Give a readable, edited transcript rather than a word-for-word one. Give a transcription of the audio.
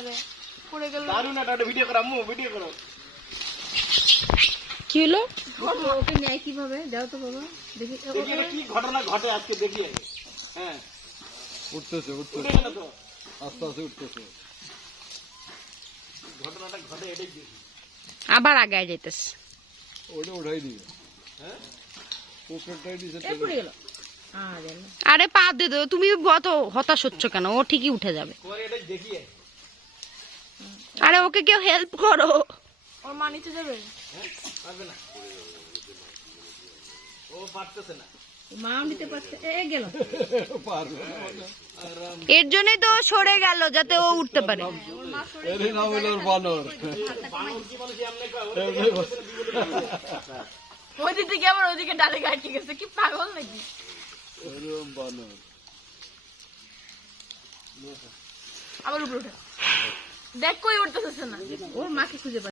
আরে পড়ে গেল। দারুণ একটা ভিডিও করো আম্মু, ভিডিও করো। কি হলো? ওকে নেয় কিভাবে দাও তো বাবা দেখি। দেখি এটা কি ঘটনা ঘটে আজকে দেখি আগে। হ্যাঁ উঠতেছে উঠে উঠতেছে গেল তো, আস্তে আস্তে উঠতেছে। ঘটনাটা ঘটে এটাই দেখি। আবার আগায় যাইতেছে। ওটা উঠাই দিবে। হ্যাঁ উপরেরটাই দিছে। এ পড়ে গেল। আরে না আরে পা দিয়ে দাও, তুমি অত হতাশ হচ্ছ কেন? ও ঠিকই উঠে যাবে। তোমার এটাই দেখি আগে। আরে ওকে কেউ হেল্প করো। ওর মা নিচে যাবে। হ্যাঁ পারবে না, ও পারতেছে না। মাও নিতে পারছে। এ গেল। পারবে না। এর জন্যই তো ও সরে গেল, যাতে ও উঠতে পারে। এর নাম হলো ওর বানর। বানর কি বলে যে এমনি কয়, ও এমনি তো ওই দিক থেকে আবার ওইদিকে ডালে গাইতে গেছে, কি পাগল নাকি? এরকম বানর। আবার উপরে উঠে দেখ কই উঠতেছে না, ওর মাকে খুঁজে পাচ্ছে।